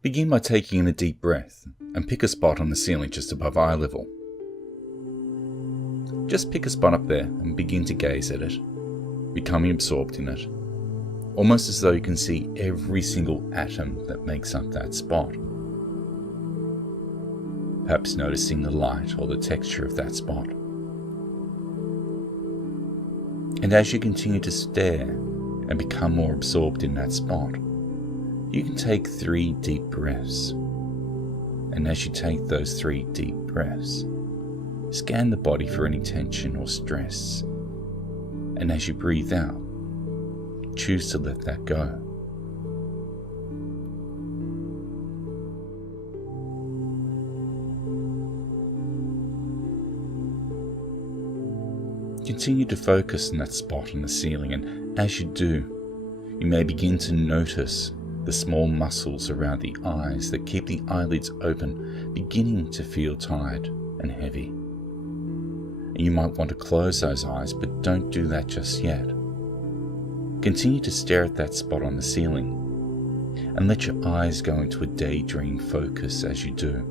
Begin by taking in a deep breath and pick a spot on the ceiling just above eye level. Just pick a spot up there and begin to gaze at it, becoming absorbed in it, almost as though you can see every single atom that makes up that spot. Perhaps noticing the light or the texture of that spot. And as you continue to stare and become more absorbed in that spot, you can take 3 deep breaths. And as you take those 3 deep breaths, scan the body for any tension or stress. And as you breathe out, choose to let that go. Continue to focus on that spot on the ceiling, and as you do, you may begin to notice the small muscles around the eyes that keep the eyelids open beginning to feel tired and heavy. And you might want to close those eyes, but don't do that just yet. Continue to stare at that spot on the ceiling and let your eyes go into a daydream focus as you do.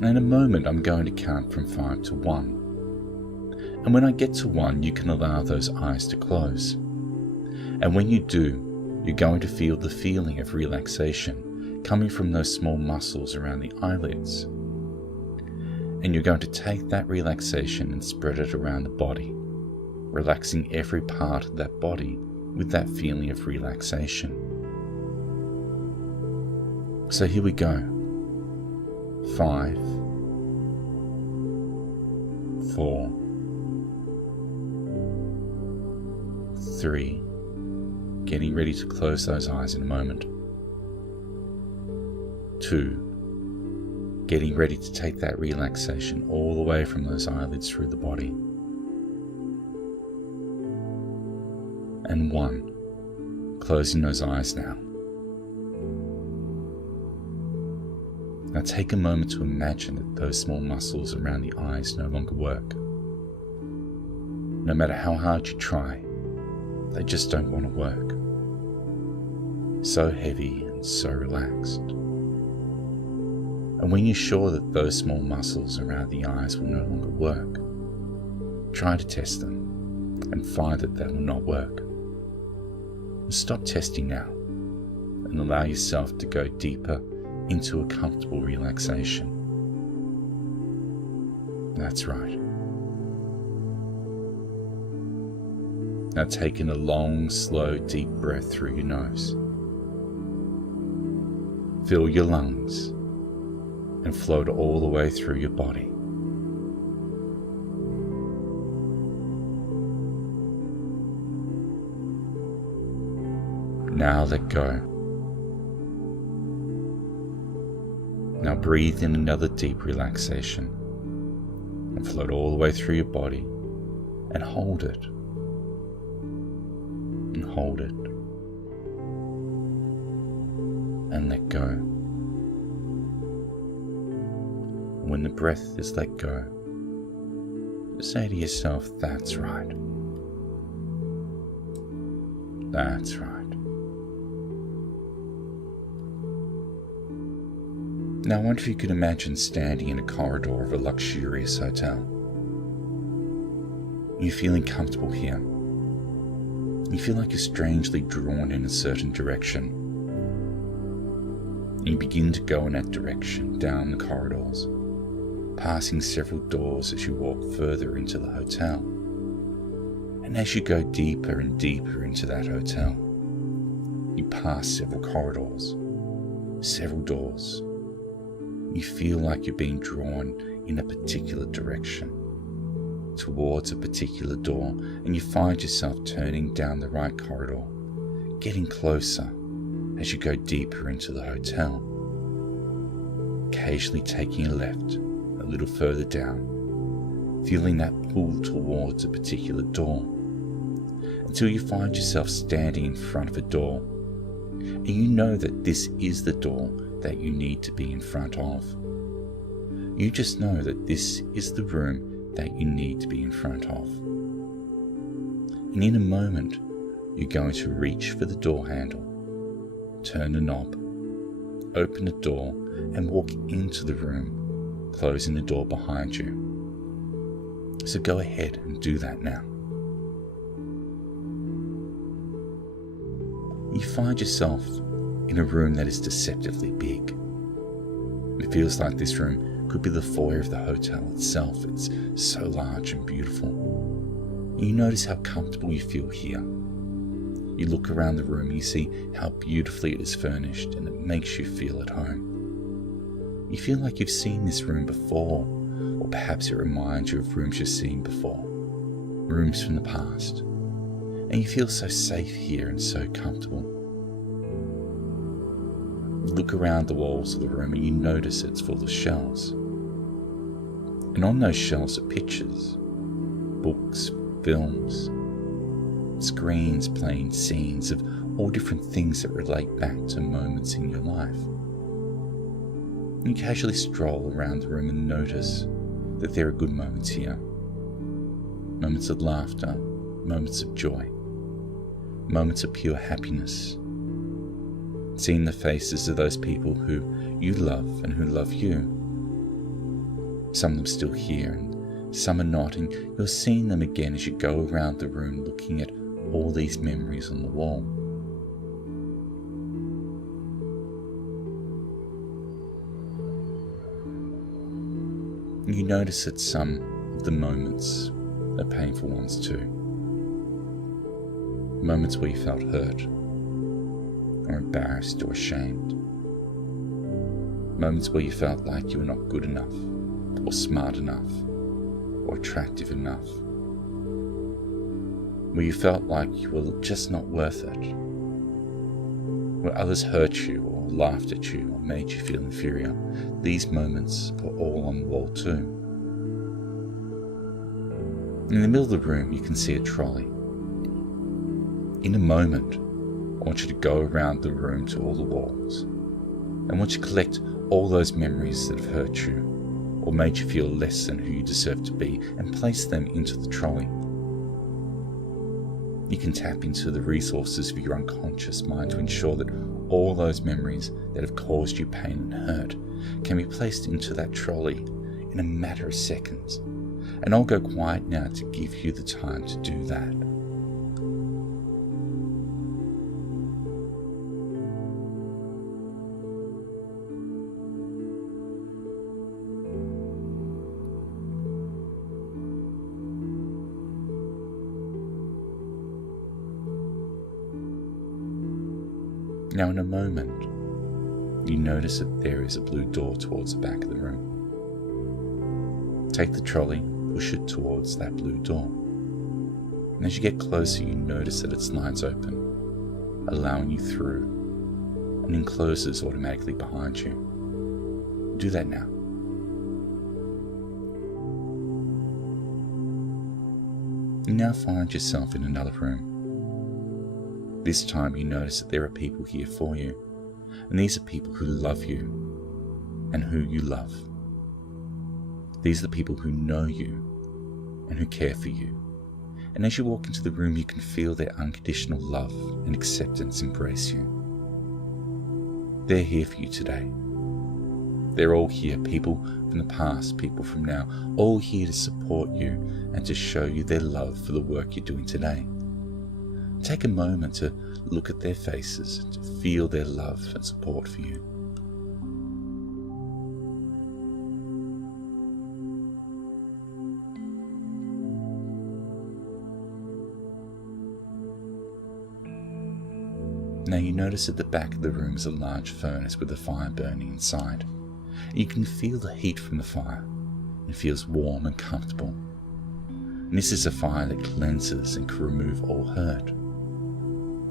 And in a moment, I'm going to count from 5 to 1. And when I get to 1, you can allow those eyes to close. And when you do, you're going to feel the feeling of relaxation coming from those small muscles around the eyelids. And you're going to take that relaxation and spread it around the body, relaxing every part of that body with that feeling of relaxation. So here we go. 5, 4, 3, getting ready to close those eyes in a moment. 2, getting ready to take that relaxation all the way from those eyelids through the body. And 1, closing those eyes now. Now take a moment to imagine that those small muscles around the eyes no longer work. No matter how hard you try, they just don't want to work. So heavy and so relaxed. And when you're sure that those small muscles around the eyes will no longer work, try to test them and find that they will not work. Stop testing now and allow yourself to go deeper into a comfortable relaxation. That's right. Now take in a long, slow, deep breath through your nose. Fill your lungs and float all the way through your body. Now let go. Now breathe in another deep relaxation and float all the way through your body and hold it. And hold it. And let go. When the breath is let go, say to yourself, that's right. That's right. Now I wonder if you could imagine standing in a corridor of a luxurious hotel. You're feeling comfortable here. You feel like you're strangely drawn in a certain direction. And you begin to go in that direction down the corridors, passing several doors as you walk further into the hotel. And as you go deeper and deeper into that hotel, you pass several corridors, several doors. You feel like you're being drawn in a particular direction, towards a particular door, and you find yourself turning down the right corridor, getting closer as you go deeper into the hotel, occasionally taking a left a little further down, feeling that pull towards a particular door, until you find yourself standing in front of a door, and you know that this is the door that you need to be in front of. You just know that this is the room that you need to be in front of. And in a moment, you're going to reach for the door handle, turn the knob, open the door, and walk into the room, closing the door behind you. So go ahead and do that now. You find yourself in a room that is deceptively big. It feels like this room could be the foyer of the hotel itself. It's so large and beautiful. You notice how comfortable you feel here. You look around the room and you see how beautifully it is furnished, and it makes you feel at home. You feel like you've seen this room before, or perhaps it reminds you of rooms you've seen before, rooms from the past. And you feel so safe here and so comfortable. You look around the walls of the room and you notice it's full of shelves. And on those shelves are pictures, books, films, screens playing scenes of all different things that relate back to moments in your life. You casually stroll around the room and notice that there are good moments here. Moments of laughter, moments of joy, moments of pure happiness. Seeing the faces of those people who you love and who love you. Some of them still here and some are not, and you're seeing them again as you go around the room looking at all these memories on the wall. You notice that some of the moments are painful ones too. Moments where you felt hurt, or embarrassed or ashamed. Moments where you felt like you were not good enough, or smart enough, or attractive enough. Where you felt like you were just not worth it. Where others hurt you, or laughed at you, or made you feel inferior. These moments are all on the wall too. In the middle of the room you can see a trolley. In a moment, I want you to go around the room to all the walls. I want you to collect all those memories that have hurt you, or made you feel less than who you deserve to be, and place them into the trolley. You can tap into the resources of your unconscious mind to ensure that all those memories that have caused you pain and hurt can be placed into that trolley in a matter of seconds. And I'll go quiet now to give you the time to do that. Now in a moment, you notice that there is a blue door towards the back of the room. Take the trolley, push it towards that blue door. And as you get closer, you notice that it slides open, allowing you through, and then closes automatically behind you. Do that now. You now find yourself in another room. This time you notice that there are people here for you, and these are people who love you and who you love. These are the people who know you and who care for you. And as you walk into the room, you can feel their unconditional love and acceptance embrace you. They're here for you today. They're all here, people from the past, people from now, all here to support you and to show you their love for the work you're doing today. Take a moment to look at their faces, to feel their love and support for you. Now you notice at the back of the room is a large furnace with a fire burning inside. You can feel the heat from the fire. It feels warm and comfortable. And this is a fire that cleanses and can remove all hurt.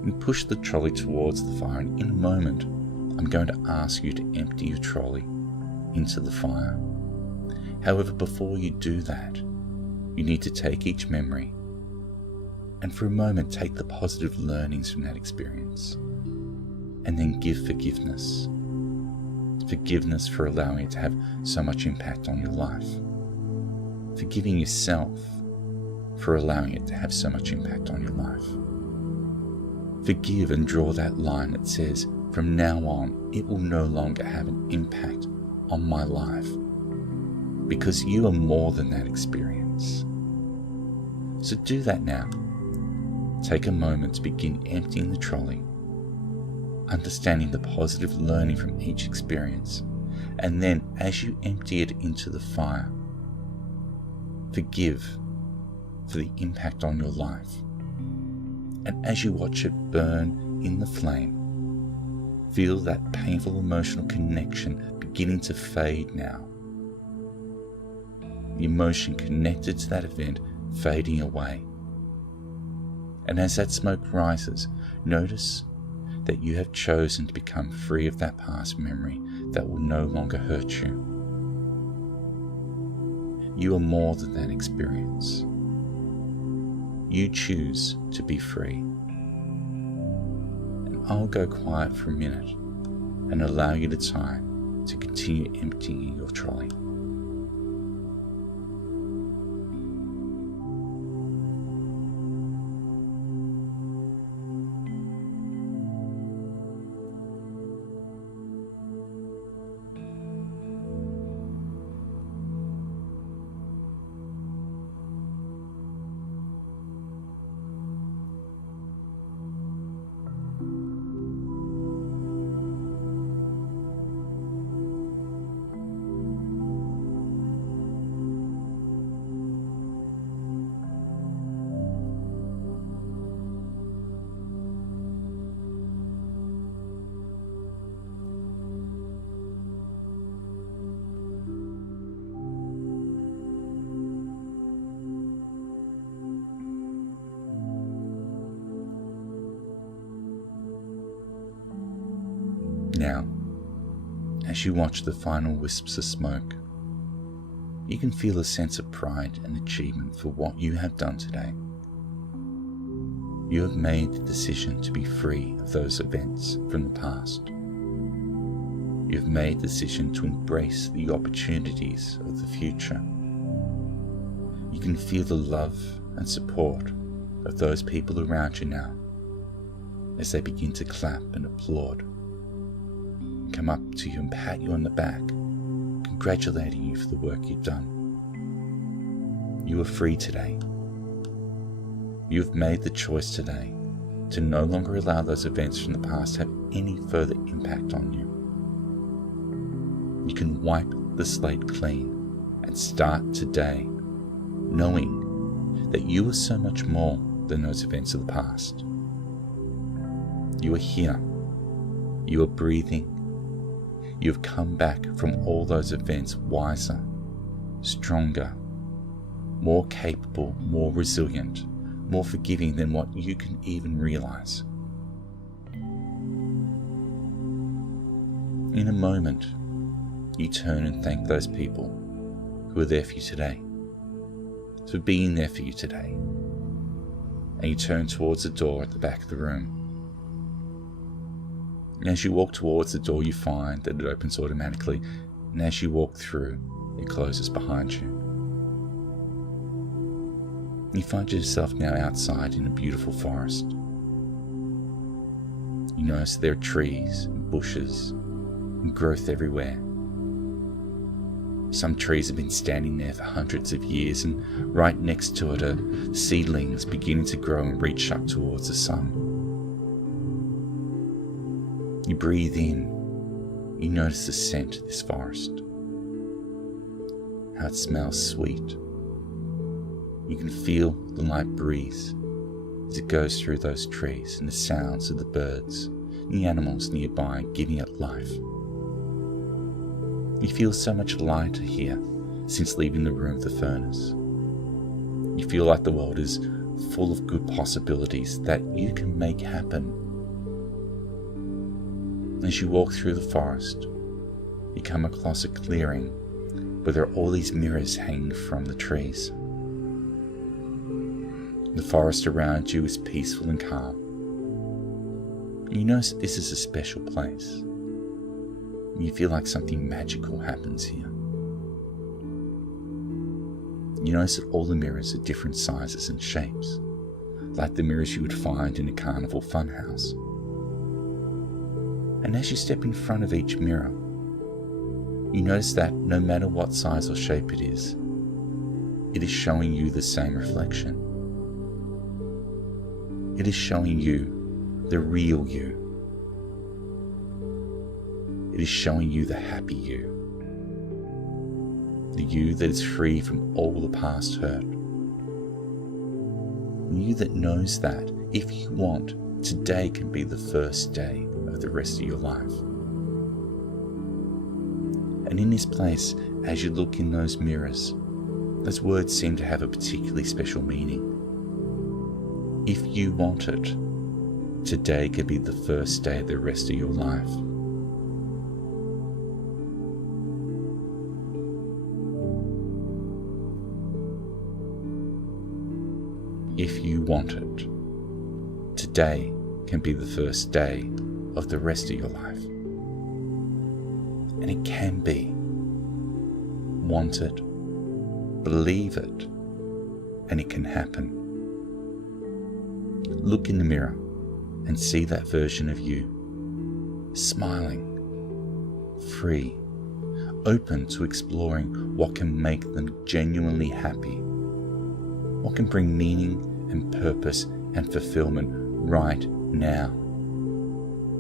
You push the trolley towards the fire, and in a moment I'm going to ask you to empty your trolley into the fire. However, before you do that, you need to take each memory and for a moment take the positive learnings from that experience, and then give forgiveness. Forgiveness for allowing it to have so much impact on your life. Forgiving yourself for allowing it to have so much impact on your life. Forgive and draw that line that says, from now on, it will no longer have an impact on my life, because you are more than that experience. So do that now. Take a moment to begin emptying the trolley, understanding the positive learning from each experience, and then as you empty it into the fire, forgive for the impact on your life. And as you watch it burn in the flame, feel that painful emotional connection beginning to fade now. The emotion connected to that event fading away. And as that smoke rises, notice that you have chosen to become free of that past memory that will no longer hurt you. You are more than that experience. You choose to be free. And I'll go quiet for a minute and allow you the time to continue emptying your trolley. Now, as you watch the final wisps of smoke, you can feel a sense of pride and achievement for what you have done today. You have made the decision to be free of those events from the past. You have made the decision to embrace the opportunities of the future. You can feel the love and support of those people around you now as they begin to clap and applaud, come up to you and pat you on the back, congratulating you for the work you've done. You are free today. You have made the choice today to no longer allow those events from the past to have any further impact on you. You can wipe the slate clean and start today knowing that you are so much more than those events of the past. You are here. You are breathing. You have come back from all those events wiser, stronger, more capable, more resilient, more forgiving than what you can even realize. In a moment, you turn and thank those people who are there for you today, for being there for you today, and you turn towards the door at the back of the room. And as you walk towards the door, you find that it opens automatically, and as you walk through, it closes behind you. You find yourself now outside in a beautiful forest. You notice there are trees and bushes and growth everywhere. Some trees have been standing there for hundreds of years, and right next to it are seedlings beginning to grow and reach up towards the sun. You breathe in, you notice the scent of this forest, how it smells sweet. You can feel the light breeze as it goes through those trees and the sounds of the birds and the animals nearby giving it life. You feel so much lighter here since leaving the room of the furnace. You feel like the world is full of good possibilities that you can make happen. As you walk through the forest, you come across a clearing where there are all these mirrors hanging from the trees. The forest around you is peaceful and calm. You notice this is a special place. You feel like something magical happens here. You notice that all the mirrors are different sizes and shapes, like the mirrors you would find in a carnival funhouse. And as you step in front of each mirror, you notice that no matter what size or shape it is showing you the same reflection. It is showing you the real you. It is showing you the happy you. The you that is free from all the past hurt. The you that knows that if you want, today can be the first day of the rest of your life. And in this place, as you look in those mirrors, those words seem to have a particularly special meaning. If you want it, today could be the first day of the rest of your life. If you want it, today can be the first day of the rest of your life. And it can be. Want it, believe it, and it can happen. Look in the mirror and see that version of you, smiling, free, open to exploring what can make them genuinely happy, what can bring meaning and purpose and fulfillment right now.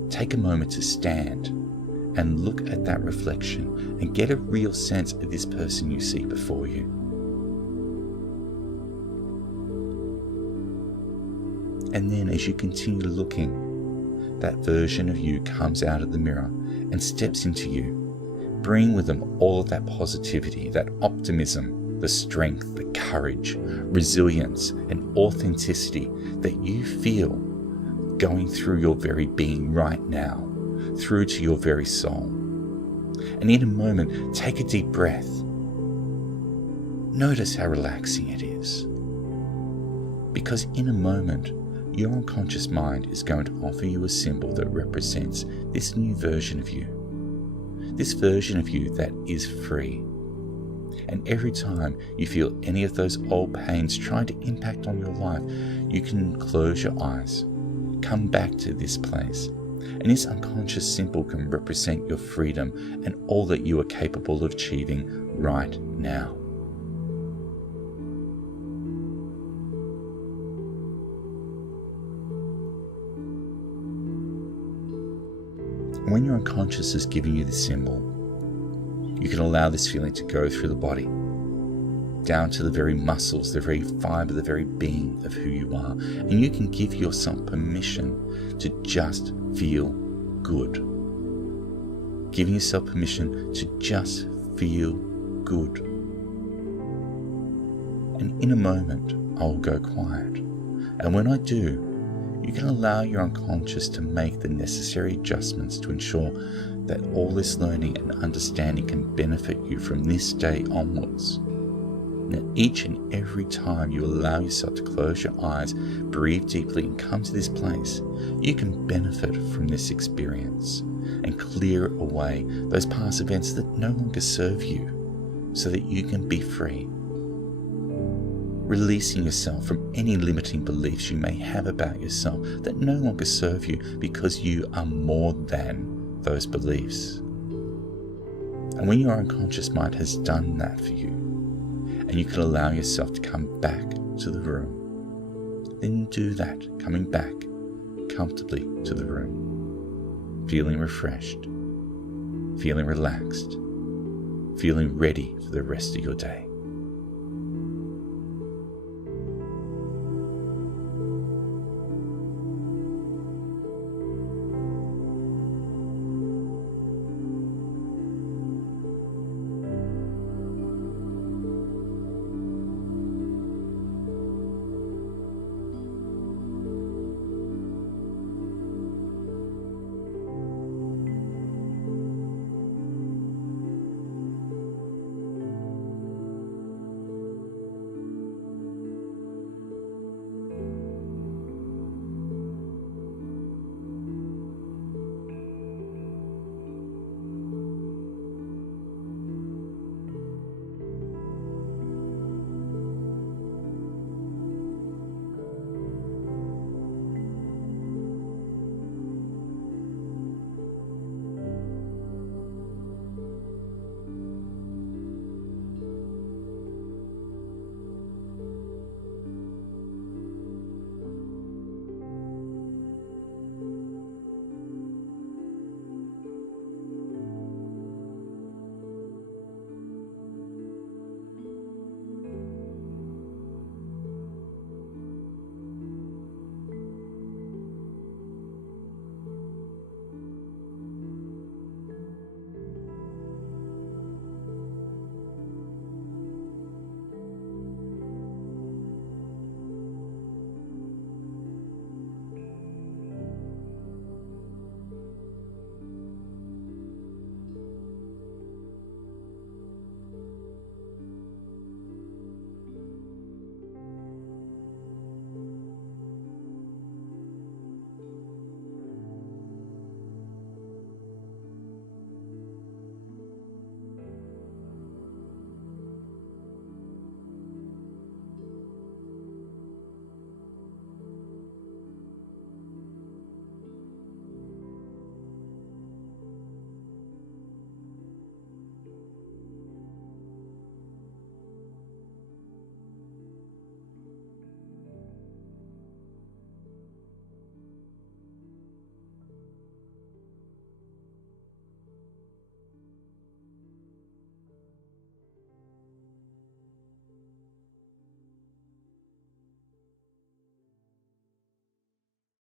Take a moment to stand and look at that reflection and get a real sense of this person you see before you. And then as you continue looking, that version of you comes out of the mirror and steps into you. Bring with them all of that positivity, that optimism, the strength, the courage, resilience, and authenticity that you feel going through your very being right now, through to your very soul. And in a moment, take a deep breath. Notice how relaxing it is. Because in a moment, your unconscious mind is going to offer you a symbol that represents this new version of you. This version of you that is free. And every time you feel any of those old pains trying to impact on your life, you can close your eyes, come back to this place. And this unconscious symbol can represent your freedom and all that you are capable of achieving right now. When your unconscious is giving you this symbol, you can allow this feeling to go through the body, down to the very muscles, the very fibre, the very being of who you are. And you can give yourself permission to just feel good. Giving yourself permission to just feel good. And in a moment, I will go quiet. And when I do, you can allow your unconscious to make the necessary adjustments to ensure that all this learning and understanding can benefit you from this day onwards. Now, each and every time you allow yourself to close your eyes, breathe deeply, and come to this place, you can benefit from this experience and clear away those past events that no longer serve you so that you can be free. Releasing yourself from any limiting beliefs you may have about yourself that no longer serve you, because you are more than those beliefs. And when your unconscious mind has done that for you, and you can allow yourself to come back to the room, then do that, coming back comfortably to the room, feeling refreshed, feeling relaxed, feeling ready for the rest of your day.